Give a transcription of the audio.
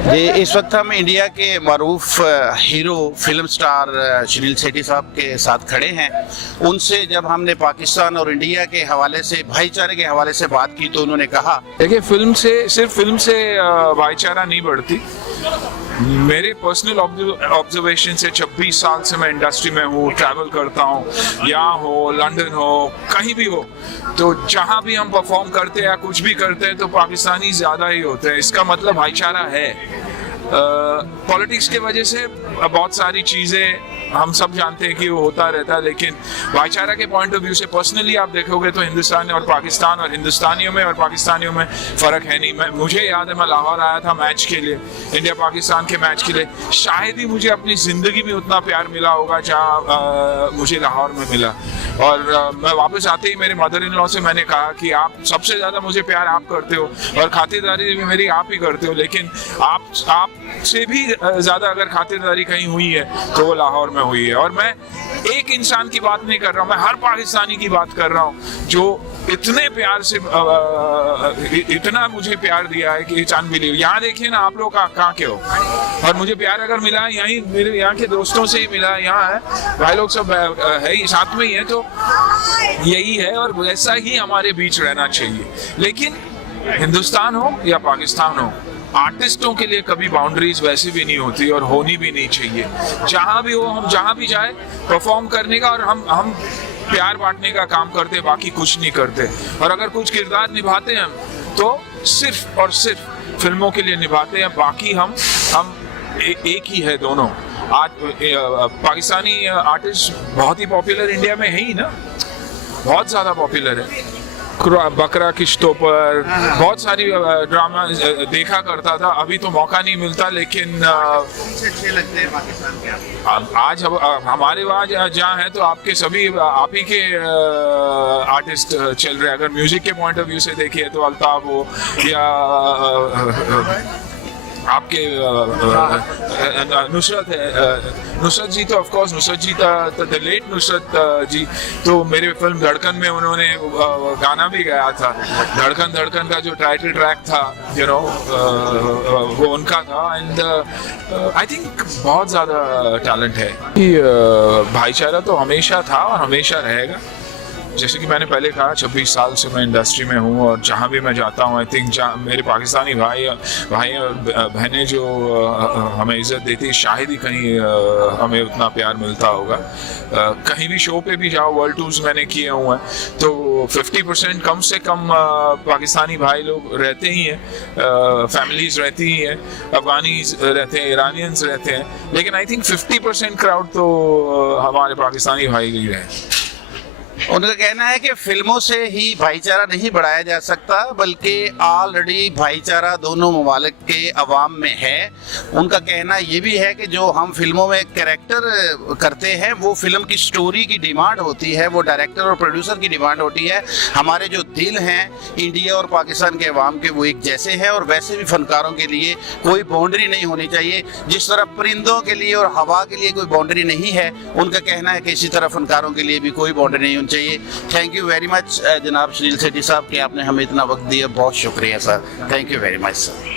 ये इस वक्त हम इंडिया के मारूफ hero film star Suniel Shetty साहब के साथ खड़े हैं। उनसे जब हमने पाकिस्तान और इंडिया के हवाले से, भाईचारे के हवाले से बात की तो उन्होंने कहा, देखिए, सिर्फ फिल्म से भाईचारा नहीं बढ़ती। मेरे पर्सनल ऑब्जर्वेशन से 26 साल से मैं इंडस्ट्री में हूँ, ट्रैवल करता हूँ, यहाँ हो, लंदन हो, कहीं भी हो, तो जहाँ भी हम परफॉर्म करते हैं या कुछ भी करते हैं तो पाकिस्तानी ज़्यादा ही होते हैं। इसका मतलब भाईचारा है। पॉलिटिक्स के वजह से बहुत सारी चीज़ें हम सब जानते हैं कि वो होता रहता है, लेकिन भाईचारा के पॉइंट ऑफ व्यू से पर्सनली आप देखोगे तो हिंदुस्तान और पाकिस्तान और हिंदुस्तानियों में और पाकिस्तानियों में फ़र्क है नहीं। मुझे याद है, मैं लाहौर आया था मैच के लिए, इंडिया पाकिस्तान के मैच के लिए। शायद ही मुझे अपनी ज़िंदगी में उतना प्यार मिला होगा जहाँ मुझे लाहौर में मिला। और मैं वापस आते ही मेरे मदर इन लॉ से मैंने कहा कि आप सबसे ज़्यादा मुझे प्यार आप करते हो और खातिरदारी भी मेरी आप ही करते हो, लेकिन आप से भी ज़्यादा अगर खातिरदारी कहीं हुई है तो वो लाहौर में हुई है। और मैं एक इंसान की बात नहीं कर रहा हूँ, मैं हर पाकिस्तानी की बात कर रहा हूँ जो इतने प्यार से इतना मुझे प्यार दिया है कि इट्स अनबिलीव। यहाँ देखिए ना, आप लोग कहाँ के हो, और मुझे प्यार अगर मिला है यहीं मेरे यहाँ के दोस्तों से ही मिला है। यहाँ है भाई लोग सब है ही, साथ में ही है, तो यही है और वैसा ही हमारे बीच रहना चाहिए। लेकिन हिंदुस्तान हो या पाकिस्तान हो, आर्टिस्टों के लिए कभी बाउंड्रीज वैसे भी नहीं होती और होनी भी नहीं चाहिए। जहाँ भी हो, हम जहाँ भी जाए परफॉर्म करने का, और हम प्यार बांटने का काम करते, बाकी कुछ नहीं करते। और अगर कुछ किरदार निभाते हैं तो सिर्फ और सिर्फ फिल्मों के लिए निभाते हैं, बाकी हम एक ही है दोनों। आज पाकिस्तानी आर्टिस्ट बहुत ही पॉपुलर इंडिया में है ही ना, बहुत ज़्यादा पॉपुलर है। बकरा किश्तों पर बहुत सारी ड्रामा देखा करता था, अभी तो मौका नहीं मिलता, लेकिन अच्छे लगते हैं पाकिस्तान के। आज हमारे वहाँ जहाँ है तो आपके सभी आप ही के आर्टिस्ट चल रहे हैं। अगर म्यूजिक के पॉइंट ऑफ व्यू से देखिए तो अल्ताफ हो या आपके नुसरत है, नुसरत जी तो of course, Nusrat ji the late Nusrat ji तो मेरे फिल्म धड़कन में उन्होंने गाना भी गाया था। धड़कन का जो टाइटल ट्रैक था, यू नो, वो उनका था। एंड आई थिंक बहुत ज़्यादा टैलेंट है कि भाईचारा तो हमेशा था और हमेशा रहेगा। जैसे कि मैंने पहले कहा, 26 साल से मैं इंडस्ट्री में हूँ और जहाँ भी मैं जाता हूँ, आई थिंक मेरे पाकिस्तानी भाई और बहनें जो हमें इज़्ज़त देती, शायद ही कहीं हमें उतना प्यार मिलता होगा। कहीं भी शो पे भी जाओ, वर्ल्ड टूर्स मैंने किए हुए हैं, तो 50% कम से कम पाकिस्तानी भाई लोग रहते ही हैं, फैमिलीज रहती ही हैं, अफगानीज रहते हैं, ईरानियंस रहते हैं, लेकिन आई थिंक 50% क्राउड तो हमारे पाकिस्तानी भाई ही हैं। उनका कहना है कि फिल्मों से ही भाईचारा नहीं बढ़ाया जा सकता, बल्कि ऑलरेडी भाईचारा दोनों ममालिक के अवाम में है। उनका कहना ये भी है कि जो हम फिल्मों में कैरेक्टर करते हैं वो फिल्म की स्टोरी की डिमांड होती है, वो डायरेक्टर और प्रोड्यूसर की डिमांड होती है। हमारे जो दिल हैं इंडिया और पाकिस्तान के अवाम के, वो एक जैसे हैं, और वैसे भी फनकारों के लिए कोई बाउंड्री नहीं होनी चाहिए। जिस तरह परिंदों के लिए और हवा के लिए कोई बाउंड्री नहीं है, उनका कहना है कि इसी तरह फनकारों के लिए भी कोई बाउंड्री नहीं होनी चाहिए। थैंक यू वेरी मच जनाब सुनील शेट्टी साहब कि आपने हमें इतना वक्त दिया, बहुत शुक्रिया sir, thank you very much sir.